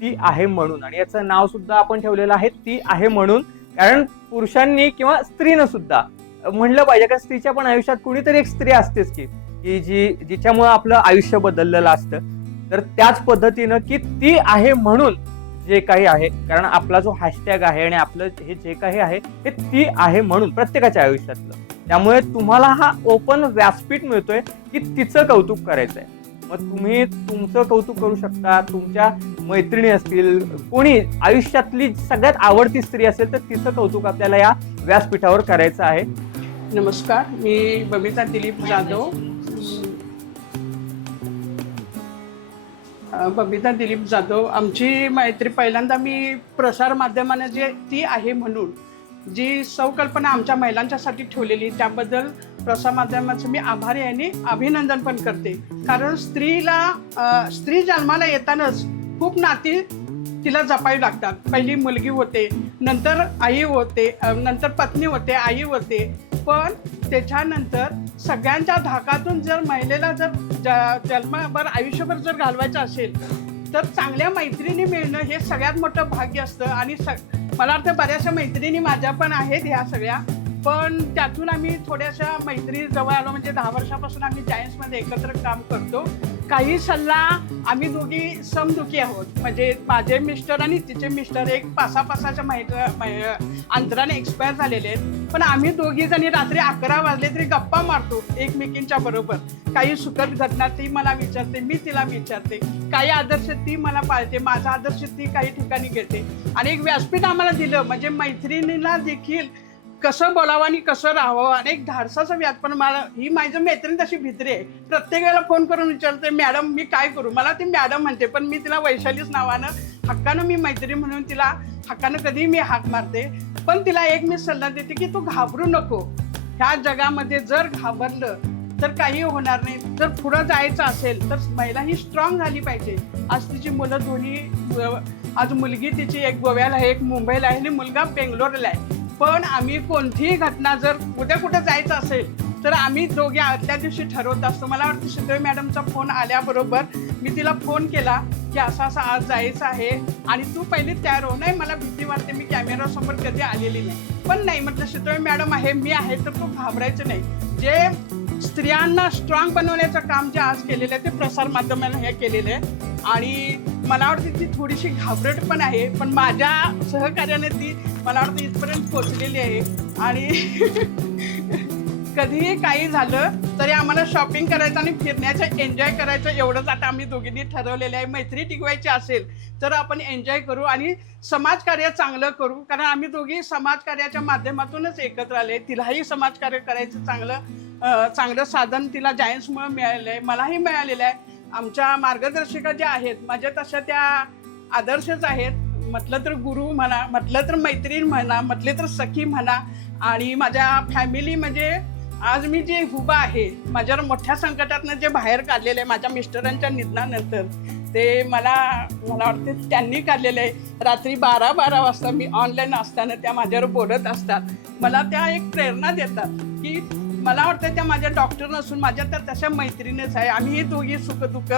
ती आहे म्हणून, आणि याचं नाव सुद्धा आपण ठेवलेलं आहे ती आहे म्हणून. कारण पुरुषांनी किंवा स्त्रीनं सुद्धा म्हणलं पाहिजे, कारण स्त्रीच्या पण आयुष्यात कुणीतरी एक स्त्री असतेच की जिच्यामुळे आपलं आयुष्य बदललेलं असतं. तर त्याच पद्धतीनं की ती आहे म्हणून जे काही आहे, कारण आपला जो हॅशटॅग आहे आणि आपलं हे जे काही आहे हे ती आहे म्हणून प्रत्येकाच्या आयुष्यातलं. त्यामुळे तुम्हाला हा ओपन व्यासपीठ मिळतोय की तिचं कौतुक करायचंय. मग तुम्ही तुमचं कौतुक करू शकता, तुमच्या मैत्रिणी असतील, कोणी आयुष्यातली सगळ्यात आवडती स्त्री असेल तर तिचं कौतुक आपल्याला या व्यासपीठावर करायचं आहे. नमस्कार, मी बबिता दिलीप जाधव. बबिता दिलीप जाधव. आमची मैत्री पहिल्यांदा मी प्रसार माध्यमाने जे ती आहे म्हणून जी संकल्पना आमच्या महिलांच्यासाठी ठेवलेली, त्याबद्दल प्रसार माध्यमाचं मी आभारी आहे आणि अभिनंदन पण करते. कारण स्त्री जन्माला येतानाच खूप नाती तिला जपावी लागतात. पहिली मुलगी होते, नंतर आई होते, नंतर पत्नी होते, आई होते. पण त्याच्यानंतर सगळ्यांच्या धाकातून जर महिलेला जर जन्मभर आयुष्यभर जर घालवायचं असेल तर चांगल्या मैत्रिणी मिळणं हे सगळ्यात मोठं भाग्य असतं. आणि मला वाटतं बऱ्याचशा मैत्रिणी माझ्या पण आहेत ह्या सगळ्या, पण त्यातून आम्ही थोड्याशा मैत्री जवळ आलो. म्हणजे 10 वर्षापासून आम्ही जायन्समध्ये एकत्र काम करतो. काही सल्ला आम्ही दोघी समदुखी आहोत. म्हणजे माझे मिस्टर आणि तिचे मिस्टर एक 5-6 अंतराने एक्सपायर झालेले आहेत, पण आम्ही दोघी जणी रात्री 11 वाजले तरी गप्पा मारतो एकमेकींच्या बरोबर. काही सुखद घटना ती मला विचारते, मी तिला विचारते. काही आदर्श ती मला पाळते, माझा आदर्श ती काही ठिकाणी घेते. आणि एक व्यासपीठ आम्हाला दिलं म्हणजे मैत्रिणीला देखील कसं बोलावं आणि कसं राहावं. आणि एक धाडसाचं व्यासपण. मला ही माझी मैत्रीण तशी भित्री आहे, प्रत्येक वेळेला फोन करून विचारते, मॅडम मी काय करू. मला ती मॅडम म्हणते, पण मी तिला वैशालीच नावानं हक्कानं मी मैत्रीण म्हणून तिला हक्कानं कधीही मी हाक मारते. पण तिला एक मी सल्ला देते की तू घाबरू नको. ह्या जगामध्ये जर घाबरलं तर काही होणार नाही. जर पुढं जायचं असेल तर महिला ही स्ट्रॉंग झाली पाहिजे. आज तिची मुलं दोन्ही, आज मुलगी तिची एक गोव्याला आहे, एक मुंबईला आहे आणि मुलगा बेंगलोरला आहे. पण आम्ही कोणतीही घटना जर उद्या कुठं जायचं असेल तर आम्ही दोघे आदल्या दिवशी ठरवत असतो. मला वाटतं शितोळे मॅडमचा फोन आल्याबरोबर मी तिला फोन केला की असं असं आज जायचं आहे आणि तू पहिली तयार हो. नाही मला भीती वाटते, मी कॅमेरासमोर कधी आलेली नाही. पण नाही म्हटलं, शितोळे मॅडम आहे, मी आहे, तर तू घाबरायचं नाही. जे स्त्रियांना स्ट्रॉंग बनवण्याचं काम जे आज केलेलं आहे ते प्रसार माध्यमाला हे केलेलं आहे. आणि मला वाटतं ती थोडीशी घाबरट पण आहे, पण माझ्या सहकार्याने ती मला वाटतं इथपर्यंत पोचलेली आहे. आणि कधीही काही झालं तरी आम्हाला शॉपिंग करायचं आणि फिरण्याचं, एन्जॉय करायचं, एवढंच आता आम्ही दोघींनी ठरवलेलं आहे. मैत्री टिकवायची असेल तर आपण एन्जॉय करू आणि समाजकार्य चांगलं करू. कारण आम्ही दोघी समाजकार्याच्या माध्यमातूनच एकत्र आले. तिलाही समाजकार्य करायचं चांगलं साधन तिला जायन्समुळे मिळालेलं आहे, मलाही मिळालेलं आहे. आमच्या मार्गदर्शिका ज्या आहेत माझ्या तशा त्या आदर्शच आहेत. म्हटलं तर गुरु म्हणा, म्हटलं तर मैत्रीण म्हणा, म्हटले तर सखी म्हणा. आणि माझ्या फॅमिली म्हणजे आज मी जे उभा आहे, माझ्या मोठ्या संकटातनं जे बाहेर काढलेलं आहे माझ्या मिस्टरांच्या निधनानंतर, ते मला वाटते त्यांनी काढलेलं आहे. रात्री 12-12 वाजता मी ऑनलाईन असताना त्या माझ्यावर बोलत असतात. मला त्या एक प्रेरणा देतात की मला वाटतं त्या माझ्या डॉक्टर नसून माझ्या त्या तशा मैत्रिणीच आहे. आम्ही हे दोघी सुखदुःख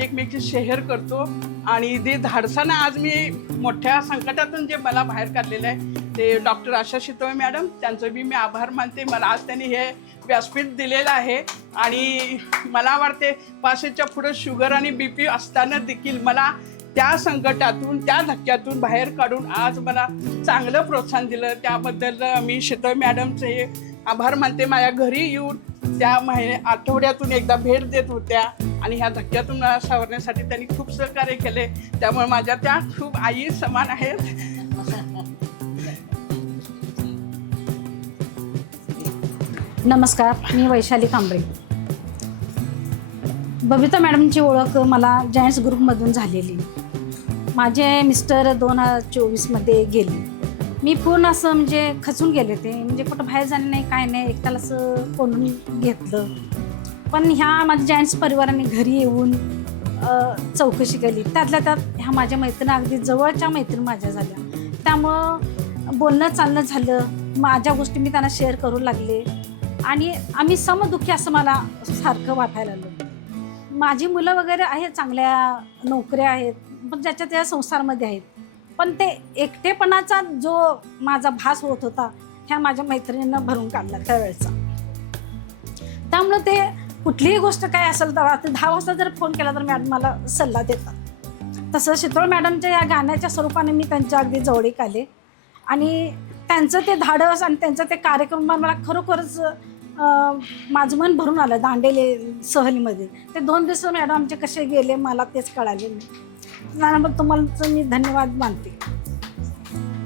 एकमेकी शेअर करतो. आणि ते धाडसानं आज मी मोठ्या संकटातून जे मला बाहेर काढलेलं आहे ते डॉक्टर आशा शितोळे मॅडम, त्यांचं बी मी आभार मानते. मला आज त्यांनी हे व्यासपीठ दिलेलं आहे. आणि मला वाटते 500च्या पुढं शुगर आणि BP असताना देखील मला त्या संकटातून, त्या धक्क्यातून बाहेर काढून आज मला चांगलं प्रोत्साहन दिलं. त्याबद्दल मी शितोळे मॅडमचे आभार मानते. माझ्या घरी येऊन त्या आठवड्यातून एकदा भेट देत होत्या आणि ह्या धक्क्यातून मला सावरण्यासाठी त्यांनी खूप सहकार्य केले. त्यामुळे माझ्या त्या खूप आई समान आहेत. नमस्कार, मी वैशाली कांबळे. बबिता मॅडमची ओळख मला जायन्स ग्रुपमधून झालेली. माझे मिस्टर 2024मध्ये गेले. मी पूर्ण असं म्हणजे खचून गेले ते, म्हणजे कुठं बाहेर जाणे नाही, काय नाही, एकट्याला असं कोंडून घेतलं. पण ह्या माझ्या जायन्स परिवाराने घरी येऊन चौकशी केली. त्यातल्या त्यात ह्या माझ्या मैत्रिणी अगदी जवळच्या मैत्रिणी माझ्या झाल्या. त्यामुळं बोलणं चालणं झालं, माझ्या गोष्टी मी त्यांना शेअर करू लागले आणि आम्ही समदुःखी असं मला सारखं वाटायला लागलं. माझी मुलं वगैरे आहेत, चांगल्या नोकऱ्या आहेत, पण ज्याच्या त्या संसारामध्ये आहेत. पण ते एकटेपणाचा जो माझा भास होत होता ह्या माझ्या मैत्रिणींना भरून काढला त्यावेळेचा. त्यामुळं ते कुठलीही गोष्ट काय असेल तर रात्री 10 वाजता जर फोन केला तर मॅडम मला सल्ला देतात. तसं शीतळ मॅडमच्या या गाण्याच्या स्वरूपाने मी त्यांच्या अगदी जवळीक आले आणि त्यांचं ते धाडस आणि त्यांचं ते कार्यक्रम मला खरोखरच माझं मन भरून आलं. दांडेले सहलीमध्ये ते 2 दिवस मॅडम आमचे कसे गेले मला तेच कळाले नाही. मग तुम्हाला मी धन्यवाद मानते.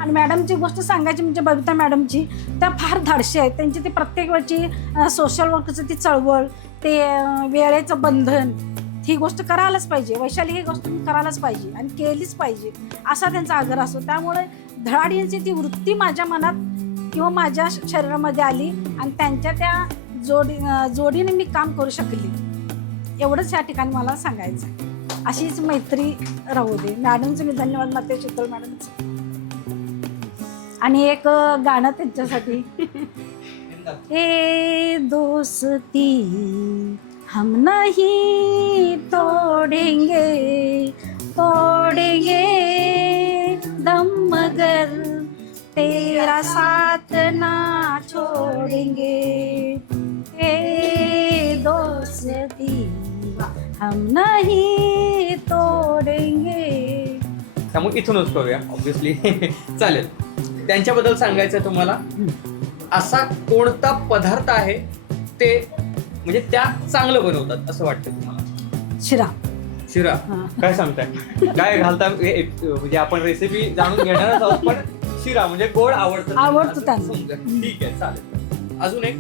आणि मॅडमची गोष्ट सांगायची म्हणजे बबिता मॅडमची, त्या फार धाडशी आहेत. त्यांची ती प्रत्येक वेळची सोशल वर्कचं ती चळवळ, ते वेळेचं बंधन, ही गोष्ट करायलाच पाहिजे. वैशाली ही गोष्ट करायलाच पाहिजे आणि केलीच पाहिजे असा त्यांचा आग्रह असतो. त्यामुळे धडाडींची ती वृत्ती माझ्या मनात किंवा माझ्या शरीरामध्ये आली आणि त्यांच्या त्या जोडीने मी काम करू शकले. एवढंच या ठिकाणी मला सांगायचं आहे. अशीच मैत्री राहू दे. मॅडमचं मी धन्यवाद मानते, शीतल मॅडमचं. आणि एक गाणं त्यांच्यासाठी, ए दोस्ती हम नहीं तोड़ेंगे दम मगर तेरा साथ ना छोड़ेंगे, ए दोस्ती हम नहीं तोड़ेंगे. त्यामुळे इथूनच करूया ऑब्विसली. चालेल. त्यांच्याबद्दल सांगायचं तुम्हाला, असा कोणता पदार्थ आहे ते म्हणजे त्या चांगलं बनवतात असं वाटतं तुम्हाला? शिरा. शिरा. काय सांगताय, काय घालता? म्हणजे आपण रेसिपी जाणून घेणारच आहोत, पण शिरा म्हणजे गोड आवडतो त्यांना. ठीक आहे, चालेल. अजून एक,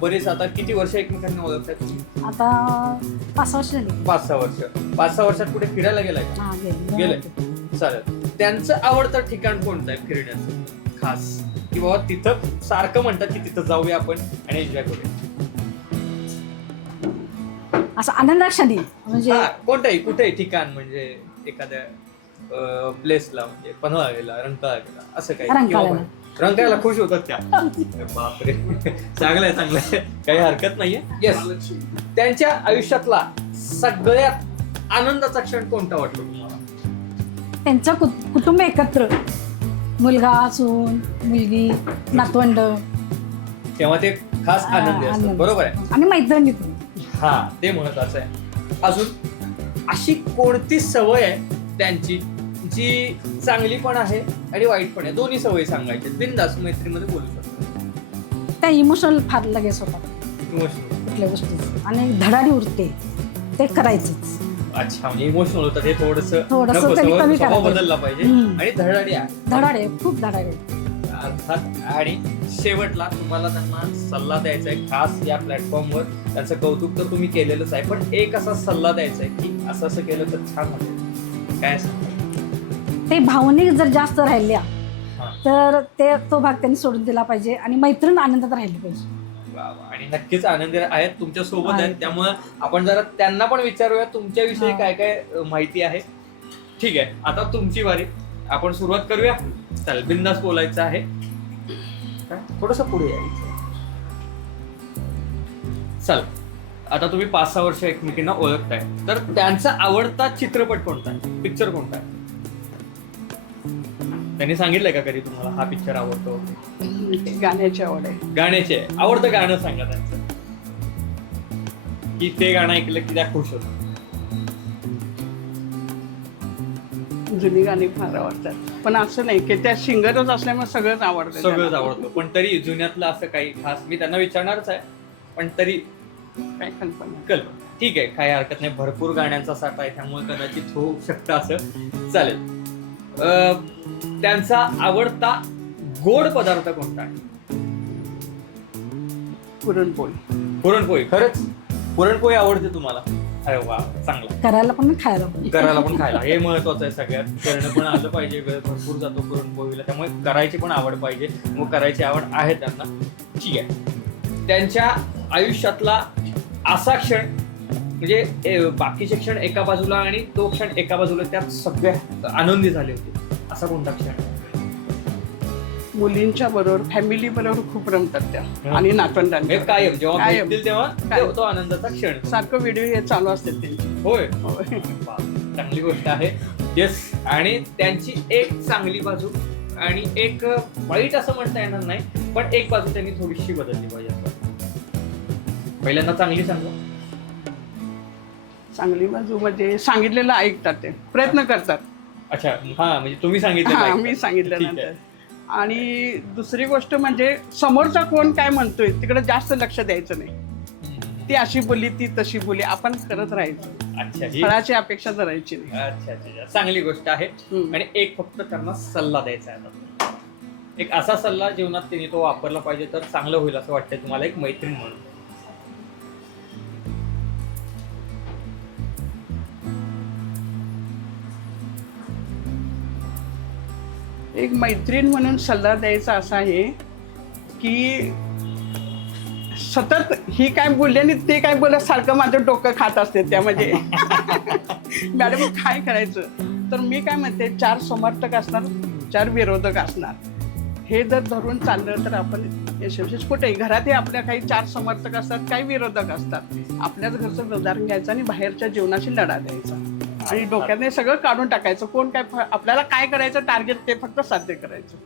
बरेच आता किती वर्ष एकमेकांना ओळखतात तुम्ही? आता 5 वर्ष झाली. 5-6 वर्ष. 5-6 वर्षात कुठे फिरायला गेलाय का? गेलंय. चालेल. त्यांचं आवडतं ठिकाण कोणतं आहे फिरण्याचं खास, की बाबा तिथं सारखं म्हणतात की तिथं जाऊया आपण आणि एन्जॉय करूया? असं आनंदाक्षणी म्हणजे कोणतंही कुठेही ठिकाण, म्हणजे एखाद्या प्लेसला, म्हणजे पन्हाळा रंकाळा गेला असं काही? रंकाळ्याला खुश होतात त्या? बापरे, चांगलंय चांगलंय, काही हरकत नाहीये. येस. त्यांच्या आयुष्यातला सगळ्यात आनंदाचा क्षण कोणता वाटतो तुम्हाला? त्यांचं कुटुंब एकत्र, मुलगा, सून, मुलगी, नातवंड, तेव्हा ते खास आनंदी असतात. बरोबर आहे. आणि मैत्रिणी. हा, ते महत्वाचं आहे. अजून अशी कोणती सवय आहे त्यांची जी चांगली पण आहे आणि वाईट पण आहे? दोन्ही सवयी सांगायच्या, बिनधास्त मैत्रीमध्ये बोलू शकतो. त्या इमोशनल फार लगेच होतात इमोशनल कुठल्या गोष्टी, आणि धडाडी उरते ते करायचंच. अच्छा, म्हणजे इमोशनल होतं ते थोडंसं कमी स्वभाव बदलला पाहिजे. आणि धडाडे खूप धडाडे अर्थात. आणि शेवटला तुम्हाला त्यांना सल्ला द्यायचा आहे खास या प्लॅटफॉर्मवर. त्यांचं कौतुक तर तुम्ही केलेलंच आहे, पण एक असा सल्ला द्यायचा आहे की असं असं केलं तर छान वाटेल, काय सांगता? ते भावनिक जर जास्त राहिल्या तर तो भाग त्यांनी सोडून दिला पाहिजे आणि मैत्रीण आनंदात राहिली पाहिजे. आणि नक्कीच आनंदी आहेत, तुमच्या सोबत आहेत. त्यामुळे आपण जरा त्यांना पण विचारूया तुमच्याविषयी काय काय माहिती आहे. ठीक आहे, आता तुमची वारी, आपण सुरुवात करूया. चालेल, बिंदास बोलायचं आहे. थोडस पुढे यायचं. चल, आता तुम्ही 5-6 वर्ष एकमेकींना ओळखताय, तर त्यांचा आवडता चित्रपट कोणता आहे, पिक्चर कोणता आहे? त्यांनी सांगितलंय का कधी तुम्हाला हा पिक्चर आवडतो? गाण्याची आवड आहे. गाण्याचे आवडतं गाणं सांगा त्यांचं, की ते गाणं ऐकलं की त्या खुश होतात. जुनी गाणी फार आवडतात, पण असं नाही की त्या सिंगरच असल्यामुळे सगळंच आवडतं. सगळंच आवडतं, पण तरी जुन्यातलं असं काही खास? मी त्यांना विचारणारच आहे, पण तरी काय कल्पना. ठीक आहे, काही हरकत नाही. भरपूर गाण्यांचा साठा आहे, त्यामुळे कदाचित होऊ शकतं असं. चालेल. त्यांचा आवडता गोड पदार्थ कोणता आहे? पुरणपोळी. पुरणपोळी. खरंच पुरणपोळी आवडते तुम्हाला? अरे वा, चांगला. करायला पण खायला पण. करायला पण खायला, हे महत्वाचं आहे सगळ्यात. करणं पण आलं पाहिजे, वेळ भरपूर जातो पुरणपोळीला, त्यामुळे करायची पण आवड पाहिजे. मग करायची आवड आहे त्यांना. ठीक आहे. त्यांच्या आयुष्यातला असा क्षण, म्हणजे बाकीचे क्षण एका बाजूला आणि तो क्षण एका बाजूला, त्यात सगळे आनंदी झाले होते, असा कोणता क्षण? मुलींच्या बरोबर, फॅमिली बरोबर खूप रमतात त्या, आणि नातवंडांनी कायम जेव्हा भेटतील तेव्हा तो आनंदाचा क्षण. सारखं व्हिडिओ हे चालू असतात त्यांचे. होय, चांगली गोष्ट आहे. येस. आणि त्यांची एक चांगली बाजू आणि एक वाईट असं म्हणता येणार नाही, पण एक बाजू त्यांनी थोडीशी बदलली पाहिजे असं वाटतं. पहिल्यांदा चांगली सांगू. चांगली बाजू म्हणजे सांगितलेलं ऐकतात, ते प्रयत्न करतात. अच्छा, हा म्हणजे तुम्ही सांगितलं हा, नाही. मी ठीक सांगितल्यानंतर. आहे. आणि दुसरी गोष्ट म्हणजे समोरचा कोण काय म्हणतोय तिकडे जास्त लक्ष द्यायचं नाही. ती अशी बोलली, ती तशी बोलली, आपण करत राहायचं. अच्छा, ही फळाची अपेक्षा धरायची नाही. अच्छा अच्छा, चांगली गोष्ट आहे. हम्म. आणि एक फक्त त्यांना सल्ला द्यायचा आहे आता. एक असा सल्ला जीवनात त्यांनी तो वापरला पाहिजे तर चांगलं होईल असं वाटतंय तुम्हाला, एक मैत्रीण म्हणून. एक मैत्रीण म्हणून सल्ला द्यायचा असा आहे की सतत ही काय बोलली आणि ते काय बोलत सारखं माझं डोकं खात असते त्यामध्ये. मॅडम काय करायचं, तर मी काय म्हणते 4 समर्थक असणार, 4 विरोधक असणार. हे जर धरून चाललं तर आपण यशस्वी कुठेही. घरातही आपल्या काही 4 समर्थक असतात, काही विरोधक असतात. आपल्याच घरचं उदाहरण घ्यायचं आणि बाहेरच्या जीवनाशी लढा द्यायचा आणि डोक्याने सगळं काढून टाकायचं. कोण काय आपल्याला काय करायचं टार्गेट ते फक्त साध्य करायचं.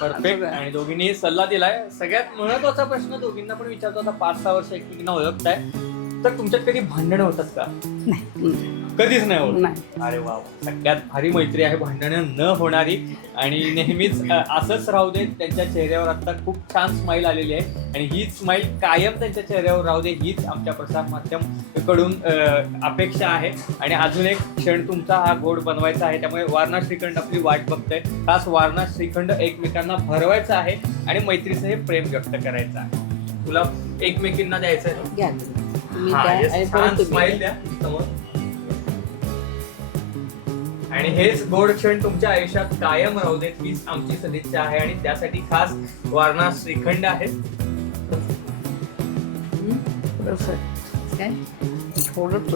परफेक्ट. आणि दोघींनी सल्ला दिलाय. सगळ्यात महत्वाचा प्रश्न दोघींना पण विचारतो, आता 5-6 वर्ष एकमेकींना ओळखताय, तर तुमच्यात कधी भांडणं होतात का? कधीच नाही होत. नाही. अरे वा, सगळ्यात भारी मैत्री आहे, भांडणं न होणारी. आणि नेहमीच असंच राहू दे. त्यांच्या चेहऱ्यावर आता खूप छान स्माईल आलेली आहे आणि हीच स्माईल कायम त्यांच्या चेहऱ्यावर राहू दे, हीच आमच्या प्रसार माध्यम कडून अपेक्षा आहे. आणि अजून एक क्षण तुमचा हा गोड बनवायचा आहे, त्यामुळे वारणा श्रीखंड आपली वाट बघतोय. खास वारणा श्रीखंड एकमेकांना भरवायचा आहे आणि मैत्रीचं हे प्रेम व्यक्त करायचं आहे. तुला एकमेकींना द्यायचं आहे. स्माईल द्या समोर. आणि हेच गोड क्षण तुमच्या आयुष्यात कायम राहू देत, हीच आमची सदिच्छा आहे. आणि त्यासाठी खास वारणा श्रीखंड आहे. थोडंच